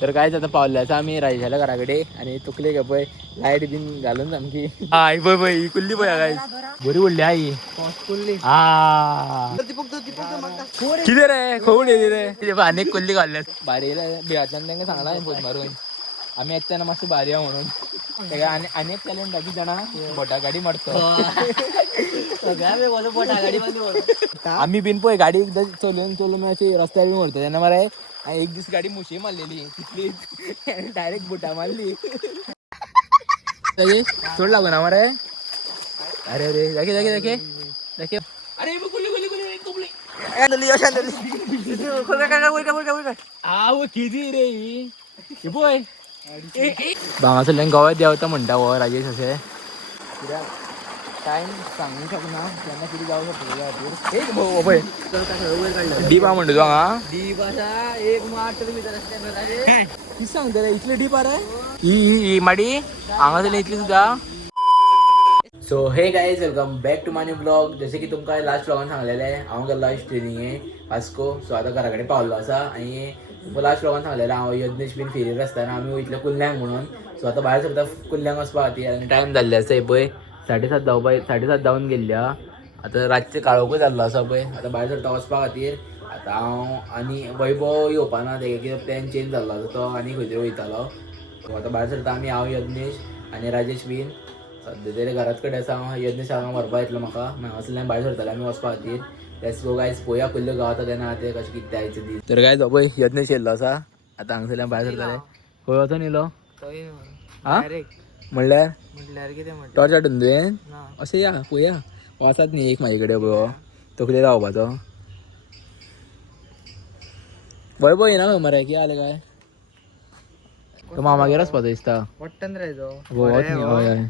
तर काय आता पावल्याचं आम्ही राहिलेला घराकडे आणि तुकले गे पय लाईट बिन घालून आमची आई बय बय कुल्ली पय काय बरी उडली आई हा किती रे खोड येते रे अनेक कुल्ली घालल्यात बारीला बिहातल्यान त्यांना सांगला पोत मारून आम्ही एकट्यानं मस्त बारी आहे म्हणून अनेक टॅलेंट बाकी जणा बोटा गाडी मारतो आम्ही बिन पोय गाडी एकदा चलून अशी रस्त्यावर म्हणतो त्यांना मला एक दिवस गाडी मुशी मारलेली तिथली डायरेक्ट बुटा मारली सोड लागू ना मरे अरे अरे दाखे दाखे दाखे दाखे अरे किती रे बोय भांगाचं लेंग गावात द्यावता म्हणता हो राजेश असे टाइम सांगू शकना त्यांना किती जाऊ शकतो डीपा म्हणतो तू हा डीपाचा एक माठ काय किती सांगतो रे इथले डीप आहे ही माडी अंगाचं इथली सुद्धा so hey guys welcome back to my new blog जसे की तुमका लास्ट ब्लॉगान सांगलेलं आहे हांव गेलो लाईव्ह ट्रेनिंग आहे वास्को सो आता घराकडे पावलो असा आणि लास्ट ब्लॉगान सांगलेलं हांव यज्ञेश बीन फेरीर आसतना आमी वयतले कुल्ल्यांक म्हणून सो आता भायर सरता कुल्ल्यांक वचपा खातीर आनी टायम जाल्ले आसा पळय 7:30 जावन गेल्ल्या आता रातचे काळोखूय जाल्लो आसा पळय आता भायर सरता वचपा खातीर आता हांव आनी वैभव येवपाना तेगे कितें प्लॅन चेंज जाल्लो आसा तो आनी खंय तरी वयतालो सो आता भायर सरता आमी हांव यज्ञेश आनी राजेश बीन सध्या तरी घरात कडेन आसा यज्ञेश हांगा व्हरपा येतलो म्हाका हांगासरल्यान भायर सरताले आमी वचपा खातीर लेट्स गो गायज पळोवया कुल्ल्यो गावता तेन्ना ते कशें कितें जायचे दीस तर गायज पळय यज्ञेश येयल्लो आसा आतां हांगासरल्यान भायर सरताले खंय वचून येयलो हा म्हणल्यार टॉर्च हाडून तुवें अशें या पळोवया वचत न्ही एक म्हाजे कडेन पळय तकलेर रावपाचो वैभव येना खंय मरे कितें जालें काय तो मामागेर वचपाचो दिसता पट्टन रे तो हय हय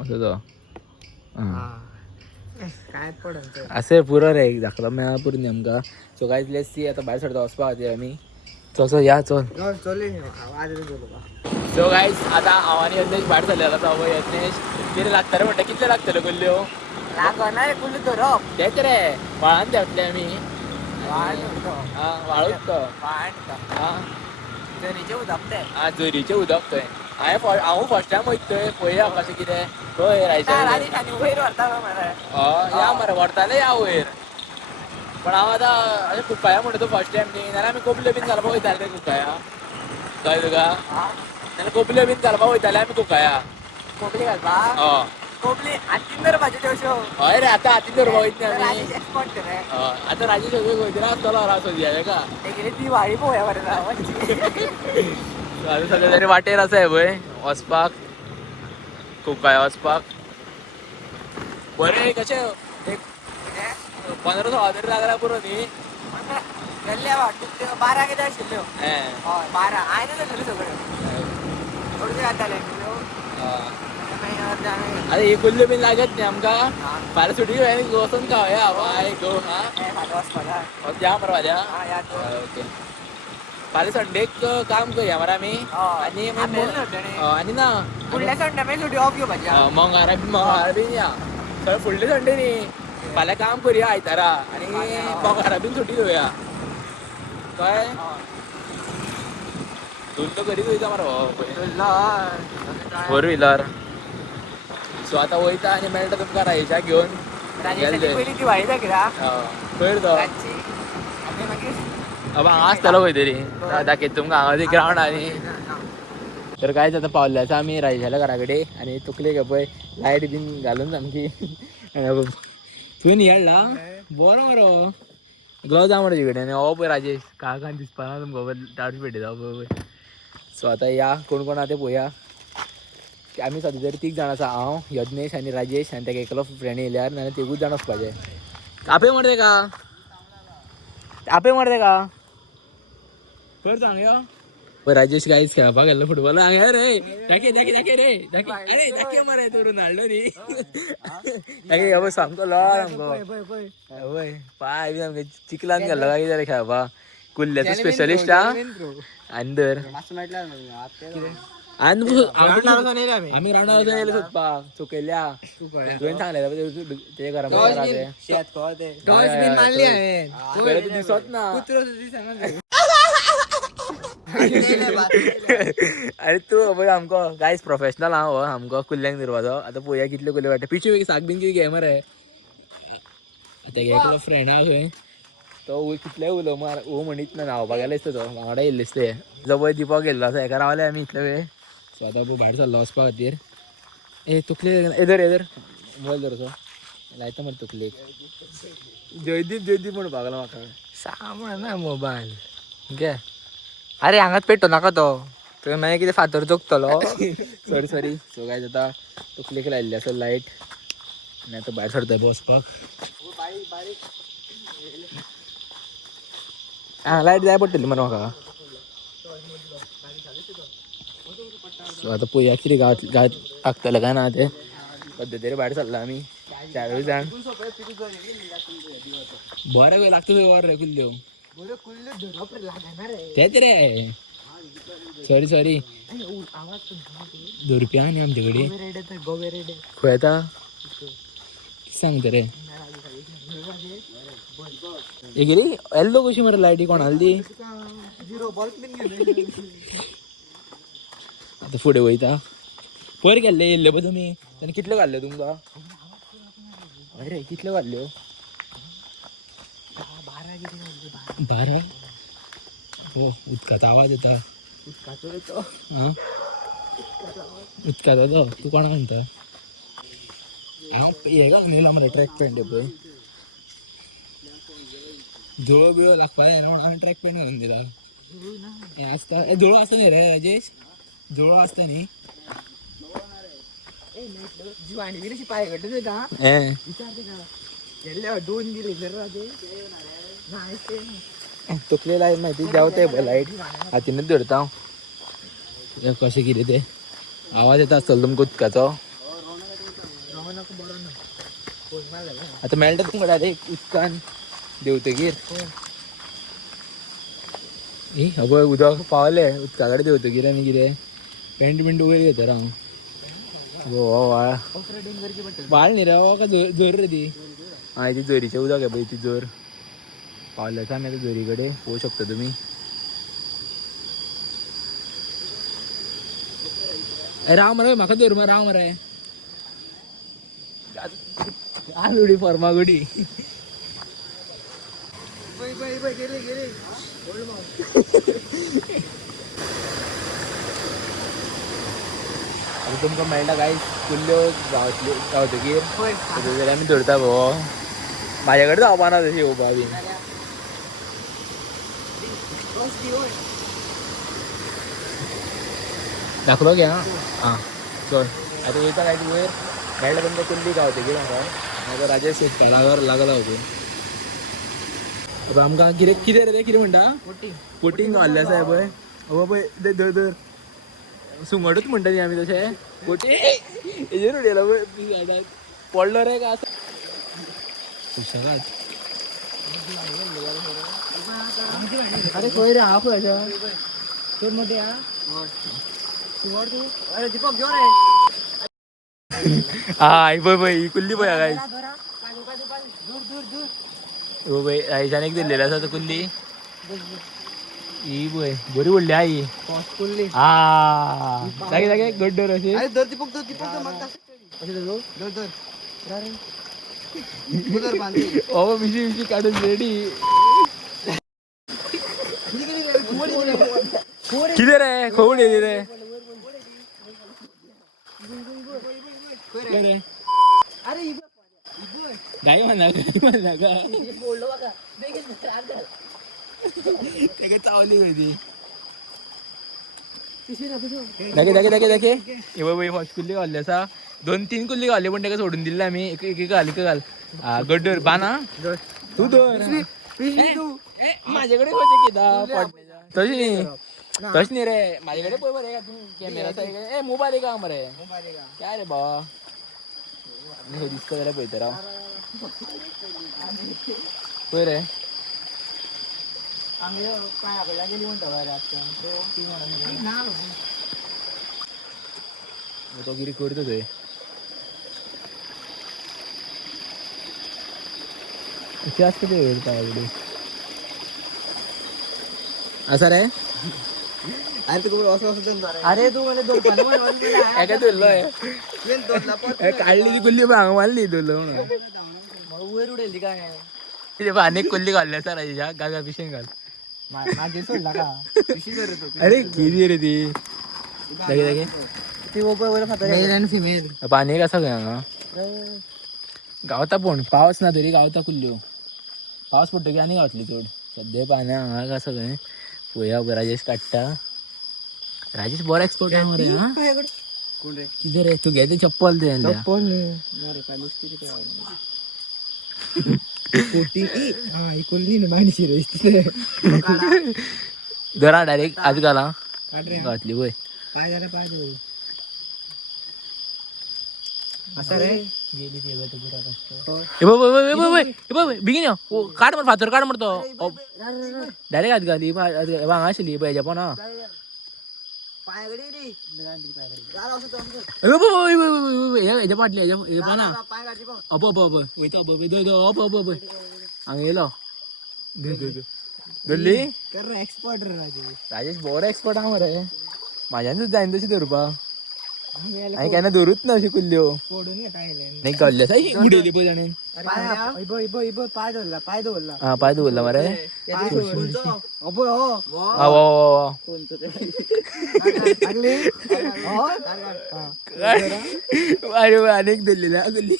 असो तो काय पडन असे पुरो रे धाकलो मेळा पुरो न्ही आमकां सो गायज लेट्स सी आता भायर सरता वचपा खातीर आमी चल या चल सो गायज आता हांव आनी यज्ञेश भायर सरलेलो आसा पळय यज्ञेश कितें लागतले म्हणटा कितले लागतले कुल्ल्यो लागना रे कुल्ल्यो धरप तेच रे व्हाळान देंवतले आमी वाळूच तो झरीचे उदक ते झरीचे उदक थंय हांव फर्स्ट टायम वयता पळोवया कशें कितें खंय रायचें वयर व्हरता मरे या मरे व्हरताले या वयर पण हांव आतां अशें कुंकाया म्हणटा तूं फर्स्ट टायम न्ही नाल्यार आमी कोपल्यो बीन घालपाक वयताले रे कुंकाया कळ्ळें तुका नाल्यार कोपल्यो बीन घालपाक वयताले आमी कुंकाया कोपली घालपाक कोपली हातीन धरपाच्यो त्योश्यो हय रे आतां हातीन धरपाक वयता आमी आतां राजेश खंय तरी आसतलो रा सोदया तेका तेगेली ती व्हाळी पळोवया मरे आमी सगळे तरी वाटेर आसाय पळय वचपाक कुंकाया वचपाक बरें कशें एक 15-16 तरी लागल्यार पुरो न्ही गेल्ले 12 कितें आशिल्ल्यो हय 12 आयज जाल्यो सगळ्यो थोड्यो जाताले अरे हे कुल्ल्यो बीन लागत न्ही आमकां फाल्यां सुटी वचून खावया बाय गो हा फाल्यां वचपाक या मरे फाल्यां ओके फाल्यां संडेक काम करया मरे आमी आनी आनी ना फुडल्या संडे मागीर सुटी ऑफ घेवपाची मंगळारा बीन या सगळे फुडले संडे न्ही फाल्यां काम करया आयतारा आनी मंगळारा बीन सुटी घेवया कळ्ळें धुल्लो करीत वयता मरे फोर व्हिलर सो आतां वयता आनी मेळटा तुमकां राजेशाक घेवन पयलीं दिवाळी दाखयता पयर तो हांगा आसतलो खंय तरी दाखयता तुमकां हांगा ती ग्रावंड आहा न्ही तर कांयच आतां पावल्ले आसा आमी राजेशाल्या घरा कडेन आनी तुकले गे पळय लायट बीन घालून सामकी तुवें न्ही हाडला बरो मरो ग्लोव्ज आहा मरे तुजे कडेन हो पळय राजेश काळखान दिसपाना तुमकां टार्च पेटयता पळय सो आतां या कोण कोण आहा तें पळोवया आमी सद्या तरी 3 जाण आसा हांव यज्ञेश आनी राजेश आनी तेका एकलो फ्रेंड येयल्यार नाल्यार 3 जाण वचपाचे आपे मरे तेका खंय सांग यो पळय राजेश गायज खेळपाक गेल्लो फुटबॉल हांगा रे दाखय रे अरे दाखय मरे तूं रोनाल्डो न्ही दाखय पळय सामको लॉर आमको पळय पांय बी सामके चिकलान गेल्लो काय कितें खेळपाक कुल्ल्याचो स्पेशलिस्ट हा आनी धर आमी रावंडा वचून येयले सोदपाक चुकयल्या तुवें सांगलें ते घरा दिसत ना अरे तू पळय आमको गायस प्रोफेशनल हांव आमको कुल्ल्यांक निर्वाचो आतां पळोवया कितले कुल्ले वाटता पिशवी साक बीन कितें घे मरे आतां एकलो फ्रेंड आहा खंय तो कितले उलो मार म्हणीत ना न्हांवपाक गेलो दिसता तो वांगडा येयल्ले दिसते जवळ दिवपाक गेल्लो आसा हेका रावले आमी इतले वेळ सो आतां भायर सरलो वचपा खातीर ए तकले येदर मोबायल दर लायता मरे तकलेक जयदीप म्हणपाक लागलो म्हाका सामान ना मोबायल घे अरे हांगाच पेट्टो नाका तो तुवें मागीर कितें फातर चोकतलो सॉरी सो काय जाता तकलेक लायिल्ली आसा लायट आनी आतां भायर सरता वचपाक हां लायट जाय पडटली मरे म्हाका सो आतां पळोवया कितें गांव आखतलें काय ना तें पद्दतीर भायर सरला आमी 4 जाण बरें खंय लागता थंय वर रे कुल्ल्यो तेच रे सॉरी धरप्या न्ही आमचे कडेन खंय येता सांगता रे हे गेली येल्लो कशी मरे लायटी कोणाली ती आतां फुडें वयता पयर गेल्ले येयल्ले पळय तुमी तेन्ना कितल्यो घाल्ल्यो तुमकां अरे कितल्यो घाल्ल्यो 12 हो उदकाचो आवाज येता हां उदकाचो तो तूं कोणाक म्हणटा हांव हे घालून येयला मरे ट्रॅक पॅन्ट पळय जोळो बिळो लागपा जाय ना म्हणून हांवें ट्रॅक पॅन्ट घालून दिला हें आसता जोळो आसता न्ही रे राजेश जोळो आसता न्ही जिवाणी बी पाय कट्टे का दोन दिले तकले लायट माहिती देंवताय पळय लायट हातीनच धरता हांव कशें कितें तें आवाज येता आसतलो तुमकां उदकाचो आतां मेळटा तुमकां डायरेक्ट उदकान देंवतकीर पळय उदक पावलें उदका कडेन देंवतकीर आनी कितें पेंट बिंट वयर घेता हांव वाळ न्ही रे का जोर रे ती हां ती जोरीचें उदक आहे पळय ती जोर पावल्याचा आमी आतां जोरी कडेन पळोवंक शकता तुमी राव मरे म्हाका धर मरे राव मरे आलुडी फर्मागुडी तुमकां मेळटा गायस कुल्ल्यो गांवतकीर जाल्यार आमी धरता गो म्हाजे कडेन जावपा ना तशी येवपा बीन दाखलो घे आं चल आतां वयता काय तूं वयर मेळटा तुमकां कुल्ली गांवतकीर म्हाका म्हाका राजेश शेतकारावर लागला हांव आमकां कितें रे कितें म्हणटा पोटींग घाल्लें आसा पळय पळय धर धर सुंगटूच म्हणटा न्ही आमी तशें पोटी हेजेर उडयला पळय पडलो रे का खुशालात अरे खंय रे हांव खंय चड मोठे सुंगट तूं अरे दीपक जो रे हाय पळय ही कुल्ली पळय गायस पळय हायच्यान एक दिल्लेली आसा तो कुल्ली ही पळय बरी व्हडली आई कुल्ली हा जागे जागे गड्डर अशी अरे धर दीपक अशें धर धर ओ मिशी काढून रेडी कितें रे खवून येयली रे गाय म्हणा तेगे चावली होती दाखे दाखे दाखे दाखे हे फर्स्ट कुल्ली घाल्ली आसा 2-3 कुल्ली घाल्ली पण तेका सोडून दिल्ले आमी एक घाल गड्डर बाना तू धर माझे कडेन खंयचे किदा तशी न्ही तशी न्ही रे माझे कडेन पळय मरे तूं कॅमेरा मोबायल एक आहा मरे काय रे बाबा हे दिसता जाल्यार पळयता राव पळय रे गेली म्हणटा तो कितें करता थंय कशी आसता ते करता आसा रे अरे तू मला दोन काय धरलोय काढली ती कुल्ली भांग मारली धरलो म्हणून वर उडेल काय तिथे अनेक कुल्ली घालल्या सर राजेशा गागा पिशेन घाल माझे सोडला का अरे गेली रे ती ती वर मेल अँड फिमेल पाणी कसं घ्या गावता पण पावस ना तरी गावता कुल्ल्यो पाऊस पडतो की आणि गावतली चोड सध्या पाण्या हांगा कसं काय पोया राजेश काढता राजेश बरो एक्सपोर्ट आहे मरे हा कोण रे किती रे तू घे ते चप्पल ते जरा डायरेक्ट आज घाला घातली वय पाय झाला पाय देऊ असं रे गेली बिगिन काढ मर फातर काढ मरतो डायरेक्ट आज घाली भांगा आशिल्ली पाहिजे पण हा हेच्या पाटली हेच्या पाना अप अप अप वयता अप अप अप अप हांगा येयलो धरली एक्सपर्ट राजेश बरो एक्सपर्ट हा मरे म्हाज्यानूच जायन तशी धरपा हांवें केन्ना धरूच ना अशी कुल्ल्यो फोडून घेता आयले नाही कळले साई उडयली पळय जाणेन पाय दवरला पाय दवरला हा पाय धुवला मरे अरे अनेक धरलेल्या गल्ली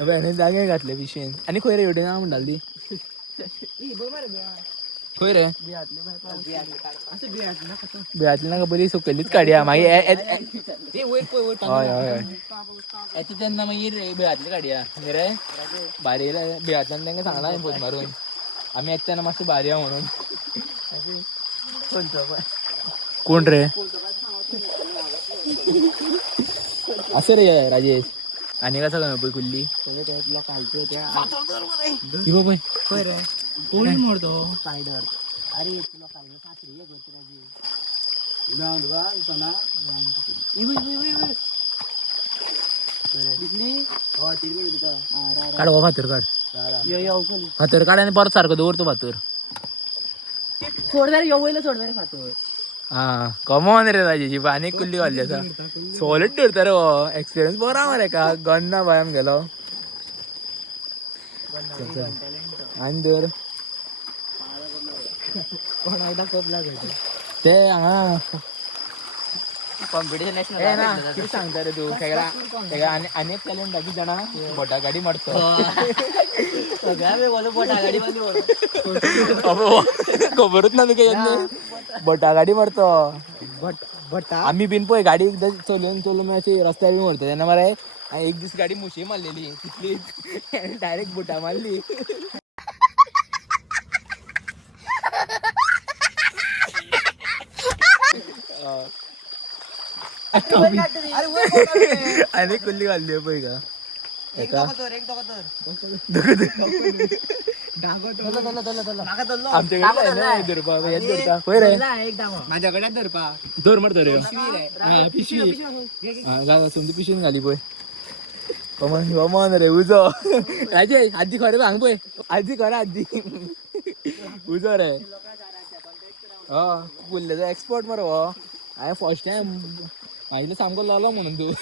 अनेक जागे घातले पिशेन आणि खंय रे एवढे ना म्हणटाली खंय रे बियातली नाका बरी सकयलीच काडया मागीर हय हय येता तेन्ना मागीर बियातली काडया रे भारी येयला बियातल्यान तांकां सांगला हांवें फोन मारून आमी येता तेन्ना मातशें भारी या म्हणून कोण रे असं रे राजेश आणि कसा काय पळय कुल्ली खंय रे कोणी मोडतो स्पायडर अरे तुला पाहिजे सासरी एक होती काढ फातर काढ फातर काढ आणि परत सारखं दवरतो फातर सोडदार येवयला सोडदार खातो हा कमॉन रे राजेशी अनेक कुल्ली घाल्ली आसा सॉलिड धरता रे हो एक्सपिरियन्स बरा मरे का गन ना भयान गेलो आणि धर कोण एकदा कप लागत ते हांगा कॉम्पिटिशन ना किती सांगता रे तू तेका अनेक टॅलेंट किती जाणा बोटा गाडी मारतो सगळ्या बोटा गाडी खबरच ना तुका येत बोटा गाडी मारतो बटा आम्ही बिन पळय गाडी एकदा चलून अशी रस्त्यार बी मारतो तेन्ना मरे एक दीस गाडी मुशी मारलेली तितली डायरेक्ट बोटा मारली आणि कुल्ली घालली पळय का माझ्याकडे धरपा दोर मारतो रे पिशवी तुमची पिशवीन घाली पळय कमन रे उजो राजेश आधी खरे सांग पळय आधी खरा आधी उजो रे हो कुल्ल्याचो एक्सपर्ट मरे हो हांवें फर्स्ट टायम माहिती सामको लालो म्हणून तू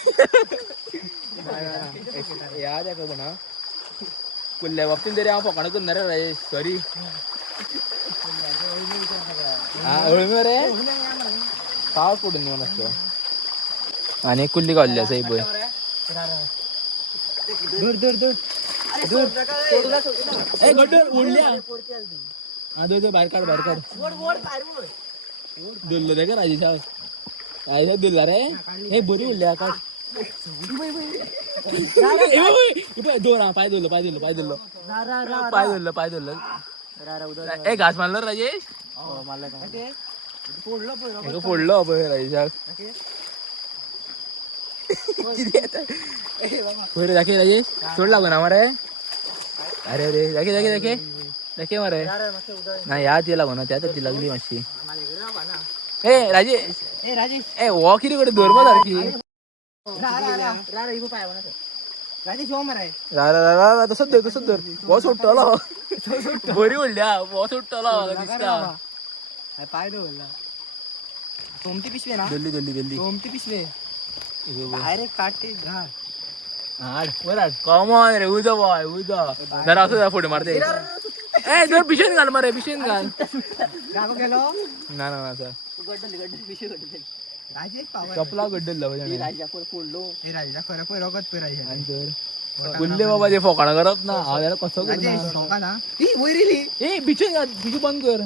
याद आहे का म्हणा कुल्ल्या बाबतीन तरी हांव फकाणां करना रे राजेश सॉरी हळमी रे पावस पडून येवन आसतो आनी कुल्ली गावल्ली आसा ही पळय ए गड्डर उडल्या हा दो भायर काड दिल्लो ते का राजेश राजेश दिल्ला रे हे बरी उडल्या काड दोर हा पाय धरलो ए घास मारलो राजेश फोडलो पळय राजेशाक पळय दाखय राजेश सोड लागो ना मरे अरे अरे दाखय मरे ना याद ये लागो ना त्यात ती लागली मातशी ए राजेश ए वो कितें कडे धर्म सारकी तसंच धर वो सोडटलो बरी उडल्या वो सोडटलो दिसता पाय दवरला सोमती पिशवी ना जल्दी जल्दी जल्दी सोमती पिशवी डायरेक्ट काटे घाल कॉमन रे उजा बॉय उजा जरा असं फोटो मारते ए जर पिशेन घाल मारे पिशेन घाल गाव गेलो ना ना सर गड्डल पिशवी गड्डल राजेश पावर चपला गड्डल लावा राजा फोडलो हे राजा खरं पण रोगत पे राजा आणि तर गुल्ले बाबा ते फोकाणा करत ना हा त्याला कसं राजेश करणार सोका ना ही वैरिली ए पिशेन घाल पिशू बंद कर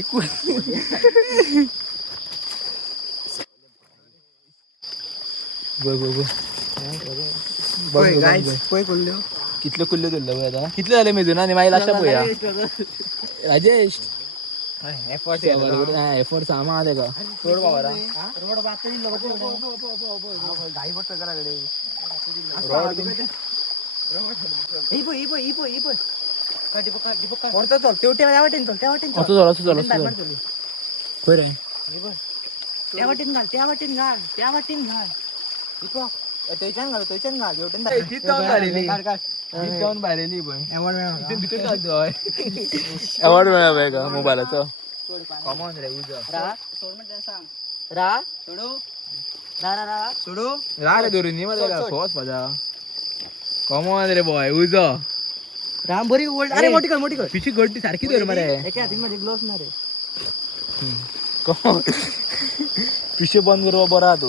इकू बघ बघ बघ होय गाइस होय कोल्लो कितले कुल्ले दिले बघ आता कितले झाले मेजून आणि माझी लास्ट पोया राजेश एफर्ट एफर्ट सामा आले का सोड बाबा रोड बातरी गाई बट कराकडे त्या वाटेन घाल थंयच्यान घाल अवॉर्ड मिळाला का मोबाईलाचं कॉमन रे उजा सोडू रा रे दोरी नी मला खोस माझा कॉमन रे बॉय उजा राम बरी ओल्ड अरे मोठी कर पिची गड्डी सारखी धर मरे एका हातीन माझे ग्लोव्स ना रे पिशे बंद करवा बरा तू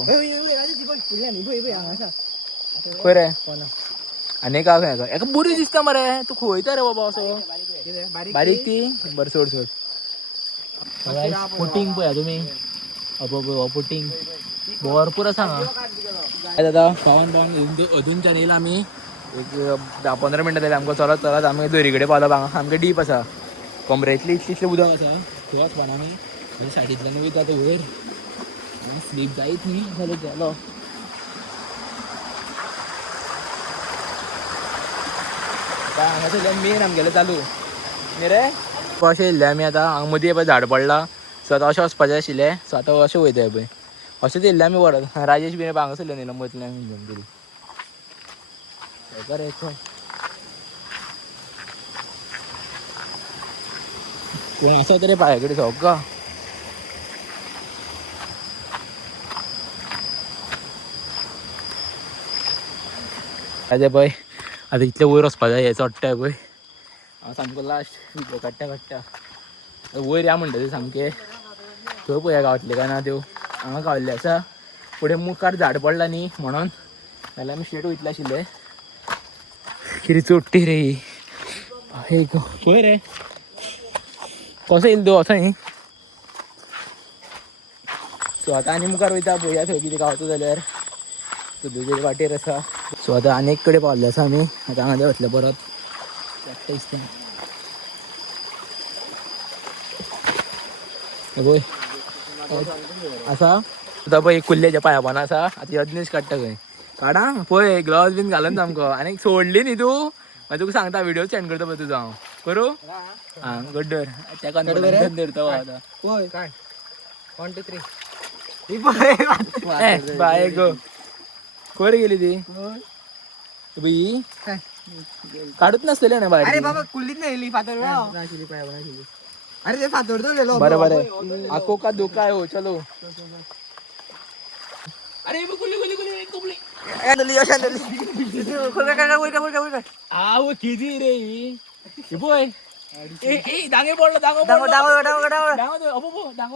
खंय रे आणि का काय एका बरी दिसता मरे तू खोयता रे बाबा असं बारीक ती बरं सोड सोड पुटिंग पळया तुम्ही पुटिंग भरपूर सांगा काय दादा पावन पावन अजूनच्या येईल आम्ही एक 10-15 मिनटां जाली आमकां चलत चलत आमी दोरीकडे पावलो हांगा सामकें डीप आसा कमरेतली इतलें उदक आसा थंय वचपाना आमी सायडींतल्यान वयता ते वयर स्लीप जायत न्ही जाल्यार गेलो हांगासरल्यान मेन आमगेलें चालू न्ही रे अशें येयल्ले आमी आतां हांगा मदीं पळय झाड पडलां सो आतां अशें वचपाचें आशिल्लें सो आतां अशें वयताय पळय अशेंच येयल्ले आमी परत राजेश बी हांगासरल्यान येयलो मदल्यान घेवन तरी बरें कोण आसा तरी पांया कडेन सगळा अरे पळय आतां इतलें वयर वचपा जाय हें चडटाय पळय हांव सामको लास्ट व्हिडिओ काडटा वयर या म्हणटा ते सामकें थंय पळया गावतले काय ना त्यो हांगा गावल्ले आसा फुडें मुखार झाड पडला न्ही म्हणून नाल्यार आमी स्ट्रेट वयतले आशिल्ले कितें चोडटी रे ही पळय रे कसो येयलो तूं असो न्ही सो आतां आनी मुखार वयता पळोवया थंय कितें गावता जाल्यार तुजे वाटेर आसा सो आतां आनी एक कडेन पावल्ले आसा आमी आतां हांगा वतले परत दिसता पळय आसा आतां पळय कुल्ल्याच्या पांया पोंदा आसा आतां यत्नेश काडटा खंय काडा पळय ग्लोव्स बीन घालून सामको आनी सोडली न्ही तूं मागीर तुका सांगता व्हिडिओ सेंड करता पळय तुजो हांव करूं आं गड्डर तेका धरता आतां होय काय 1 2 3 बाय गो खंय गेली ती बाई काढूच नसतले ना बाहेर अरे बाबा कुल्लीत नाही येली फातर अरे ते फातर तो गेलो बरं बरं आको का धोका आहे हो चलो अरे कुल्ली कुल्ली कुल्ली कुल्ली आव किती रे ही बोय ए डांगे पडलो डांगो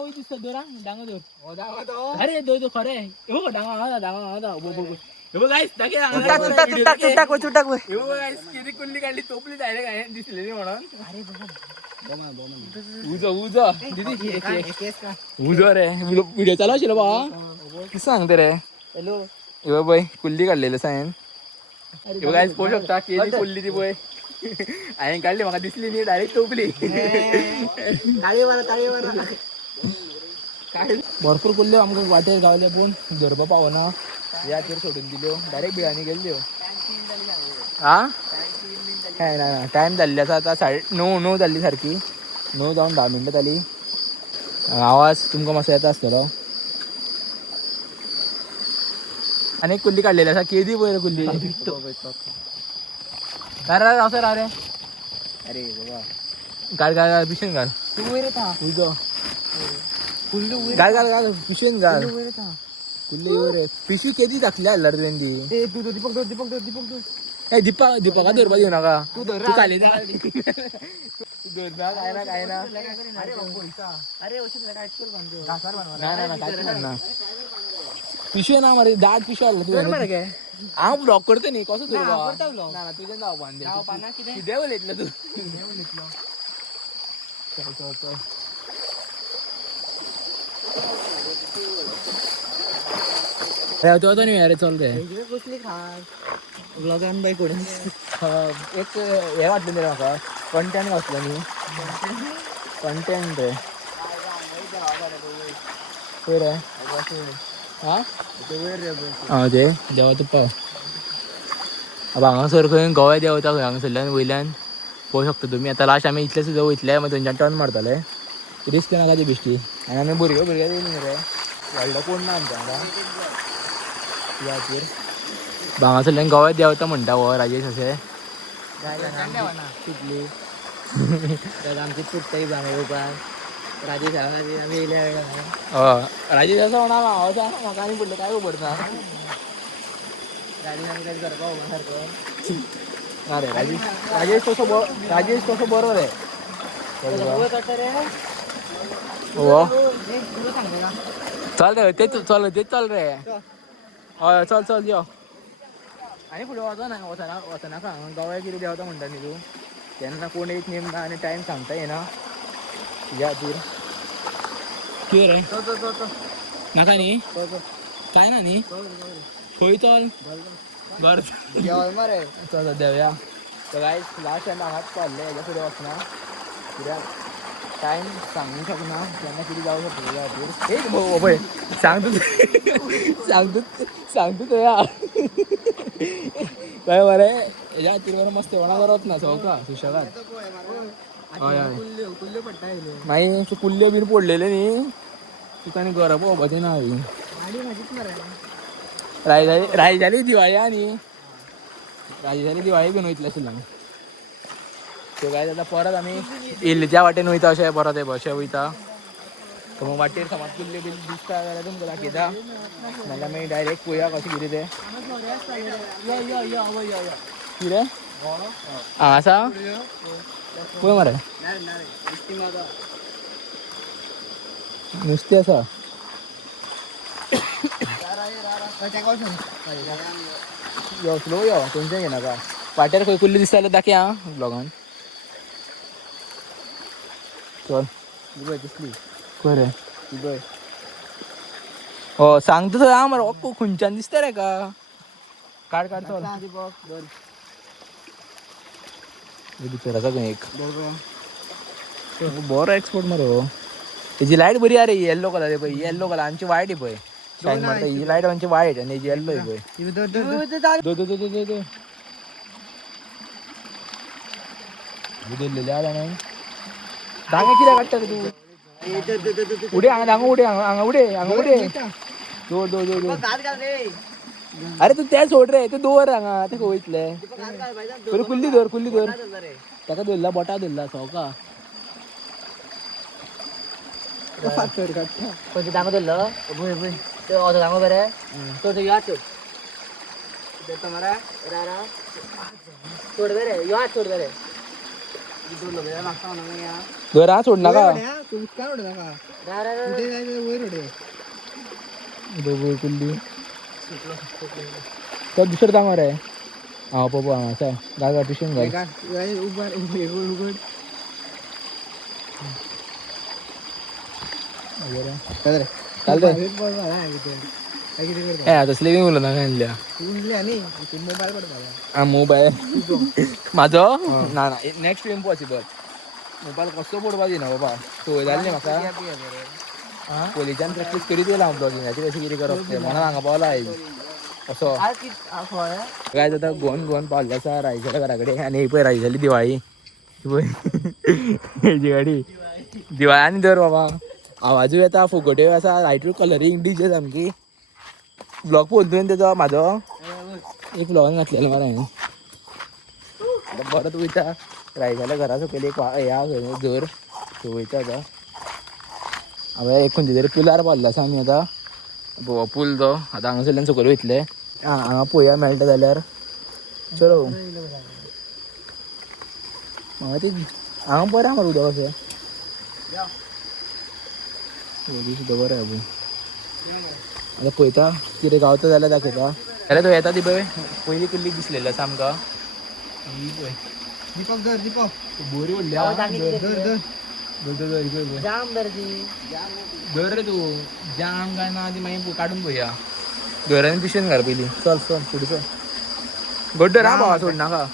दिसतो दोरा डांगो दोर अरे दो खरे हो डांगो गाइस किती कुल्ली काढली तोपली डायरेक्ट आहे दिसलेली म्हणून अरे उजो दीदी उजो रे व्हिडिओ चालू आशिल्लो बा कितें सांगता रे हॅलो हे बाय कुल्ली काडलेली सायन हे गाइस पळोवं शकता केली कुल्ली ती पळय हांवें काडली म्हाका दिसली न्ही डायरेक्ट तोपली भरपूर कुल्ल्यो आमकां वाटेर गावले पूण धरपा पावना याचेर सोडून दिल्यो डायरेक्ट बिळांनी गेल्ल्यो आं काय ना टायम जाल्ली आसा आतां 9:30 जाल्ली सारकी 9 जावन 10 मिनटां जाली आवाज तुमकां मातसो येता आसतलो आनी एक कुल्ली काडलेली आसा केदी पळय कुल्ली असो राव रे अरे बाबा घाल पिशेन घाल तू वयर येता उजो घाल घाल घाल पिशवीन घाल कुल्ले वर पिशवी किती टाकली हल्ला रे त्यांनी ए दीपका धरपा देऊ नका तू खाली जा धर ना काय ना पिशवी ना मारे दाट पिशवी आला तू हा ब्लॉक करतो नाही कसं तुझ्या नाव बांधे देवल येतलं तू तो नाही अरे चालतंय ब्लॉगान बाई कोण एक हे वाटलं रे म्हाका कंटेंट वाचलं मी कंटेंट रे होय रे हा ते देवा तुप्पा हांगासर खंय गोव्या देवता खंय हांगासरल्यान वयल्यान पळोवंक शकता तुमी आतां लास्ट आमी इतले सुद्दां वयतले मागीर थंयच्यान टर्न मारताले रिस्क नाका ती बिश्टी आनी आमी भुरगे येयली न्ही रे व्हडलो कोण ना आमच्या वांगडा हांगासरल्यान गोव्या देवता म्हणटा हो राजेश अशें कितली आमची चुकताय भांगर येवपाक राजेश आमी येयले राजेश असं म्हणा हांव सांग म्हाका आनी फुडलें कांय खबर ना राजेश आमी काय करपा उबा सारको ना रे राजेश तसो बरो रे हो चल रे तेच चल रे हय चल यो आनी फुडें वचनाका गोव्या कितें देंवता म्हणटा न्ही तूं तेन्ना कोण एक नेम ना आनी टायम सांगता येना तुज्या खातीर कितें रे नाका न्ही काय ना न्ही खंय चल बरें मरे चल देवया तर गायज लास्ट टायम हांगाच पावल्ले हेज्या फुडें वचना कित्याक टायम सांगूंक शकना केन्ना कितें जावं शकता तुज्या खातीर एक पळय सांगता तुया काय मरे हेज्या खातीर मरे मस्त जेवणा करप ना सवका सुशेगाद हय हय कुल्ल्यो पडटा मागीर कुल्ल्यो बीन पडलेल्यो न्ही तुका आनी घरा पळोवपाचें ना आनी म्हाजीच मरे रायजाली दिवाळी आनी रायजाली दिवाळी बीन वयतले आशिल्ले आमी सो काय जाता परत आमी इल्लीच्या वाटेन वयता अशें परत अशें वयता तर मग वाटेर समज कुल्ले बीन दिसता जाल्यार तुमकां दाखयता नाल्यार आमी डायरेक्ट पळोवया कशें कितें तें कितें आसा पळय मरे नुस्तें आसा यो स्लो यो टेन्शन घेनाका वाटेर खंय कुल्ली दिसता जाल्यार दाखया आं ब्लॉगान चल दिसली खंय रे हो सांगता थंय आं मरे ओक्को खंयच्यान दिसता रे का काड चल भितर आसा एक बरो एक्सपोर्ट मरे हो तेजी लायट बरी आरे येल्लो कलर पळय येल्लो कलर आमची वायट आहे पळय शाईन मारता ही लायट आमची वायट आनी हेजी येल्लो आहे पळय धरलेले आला नाही डांगे कित्याक काडटा रे तू उडे हांगा उडे दो अरे तू त्या सोड रे तू दवर हांगा तेका वयतले बरें कुल्ली धर ताका धरला बोटा धरला सवका फातर काडटा पण दांगो धरलो भूय तो असो दांगो बरे तो यो चोड देता मरे रा चोड बरे यो चोड बरे दोन लोक मागता म्हणून या धर हा सोड नाका तू काय उडे नाका रा कुठे जायचं वयर उडे दोघं कुल्ली तो दुसरं दांगो रे हां पप्पा हां आसा गागा पिशून घाल उघड तसले बी उलयना आणल्या मोबाईल पडता हां मोबायल म्हाजो ना नेक्स्ट इम्पॉसिबल मोबायल कसो पडपा दिना बाबा सवय जाल्ली म्हाका पोलिसान प्रॅक्टीस करीत येयला हांव ब्लॉगिंगाची कशी कितें करप तें म्हणून हांगा पावला आयज असो काय जाता गोवन पावल्ले आसा रायजाल्या घरा कडेन आनी ही पळय रायजाली दिवाळी पळय हेजी गाडी दिवाळी आनी धर बाबा आवाजूय येता फुगट्यो आसा लायट्यो कलरींग डीजे सामकी ब्लॉग पळोवन तुवें तेजो म्हाजो एक ब्लॉगान घातलेलो मरे हांवें परत वयता रायजाल्या घरा सकयल एक हे आहा खंय धर थंय वयता आतां हांवें एक खंयच्या तरी पुलार पावल्लो आसा आमी आतां पूल तो आतां हांगासरल्यान सकयल वयतले हांगा पळोवया मेळटा जाल्यार चलो म्हाका ती हांगा बरें आहा मरे उदक अशें उदक सुद्दां बरें आहा आतां पळयता कितें गावता जाल्यार दाखयता जाल्यार तो येता ती पळय पयली कुल्ली दिसलेली आसा आमकां ही पळय दीपक धर दीपक बरी व्हडली जाम गर्दी धर रे तू जाम काय ना ती मागीर काडून पळोवया घरांनी पिशेन घाल पयली चल चल फुडें चल गड्डर हा भावा सोड नाका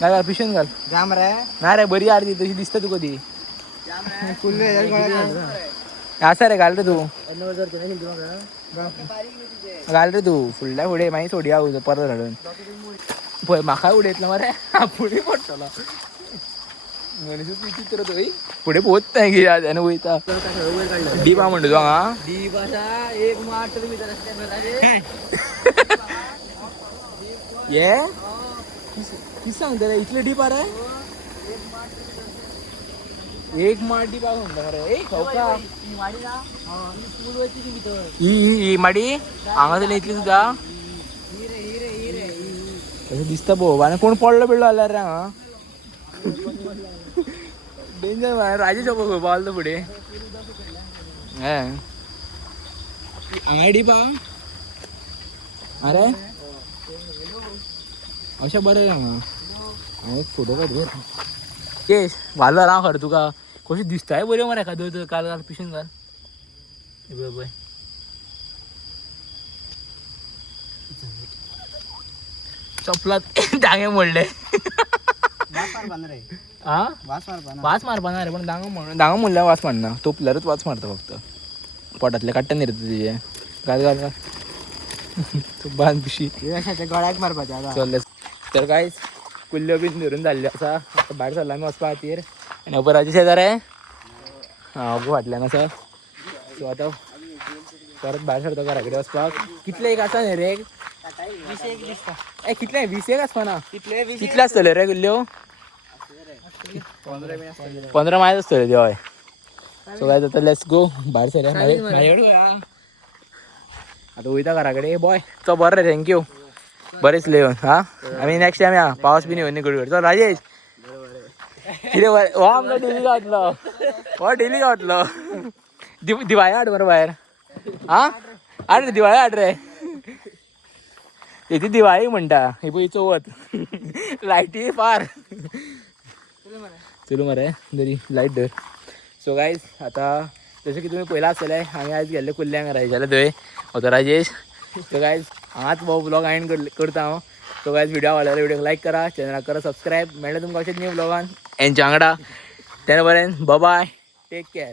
घाल पिशेन घाल जाम रे ना रे बरी आरती तशी दिसता तुका ती कुल्ले आसा रे घाल रे तू म्हाका घाल रे तू फुडल्या फुडें मागीर सोडया परत हाडून पळय म्हाकाय उडयतलो मरे फुडें पडटलो मनीस विचित्र तो फुडें पोवत नाही की आनी वयता वयर काडलं डीप आहा म्हणटा तू हांगा डीप असा 1 मीटर असते ये किस सांगता रे इतले डीप रे एक माड डीप आहा म्हणटा मरे ए खावका ही माडी हांगा इतली सुद्दां तशें दिसता पळोव आनी कोण पडलो बिडलो जाल्यार रे हांगा डेंजर भायर राजेश खंय पावलो तो फुडें हे हांगा डीप आहा अरे अशें बरें हांगा हांव एक फोटो काड केश वालो राव खरें तुका कशी दिसताय बऱ्यो मरे एखाद्यो तर काल काल पिशेन घाल पळय पळय चपलात डांगे मोडले हा वास मारपा ना रे पण डांगो मोडल्यार वास मारना तोपल्यारूच वास मारता फक्त पोटातले काडटा न्ही रे तुजे घाल घाल घाल तू बांद पिशी गळ्याक मारपाचे आता चल्ले तर कांयच कुल्ल्यो बीन धरून जाल्ल्यो आसा आतां भायर सरला आमी वचपा खातीर आनी अबराचे शेजार आहे हांव फाटल्यान आसा सो आतां परत भायर सरता घरा कडेन वचपाक कितले एक आसा न्ही रे ए कितले 20 एक आसपाना कितले आसतले रे कुल्ल्यो 15 मायज आसतले त्यो हय सो काय आतां लेट्स गो भायर सरया मागीर आतां वयता घरा कडेन बॉय तो बरो रे थँक्यू बरेच येवन हा आमी नेक्स्ट टायम या पावस बीन येवन कडे चल राजेश कितें हो आमकां डेली गावतलो हो डेली गावतलो दिवाळे हाड मरे भायर हा हाड रे दिवाळे हाड रे ती दिवाळी म्हणटा ही पळय चवथ लायटी फार चलू मरे बरी लायट धर सो गायज आतां जशें की तुमी पयला आसतले हांवें आयज गेल्ले कुल्ल्यांक रायजाले थंय होतो राजेश सो गायज हांगाच हो ब्लॉग एंड करता हांव सो गायज व्हिडिओ आवडल्यार व्हिडिओक लायक करा चॅनलाक करा सबस्क्रायब मेळटा तुमकां अशेंच न्यू ब्लॉगान हेंच्या वांगडा तेन्ना बरें बाय टेक केअर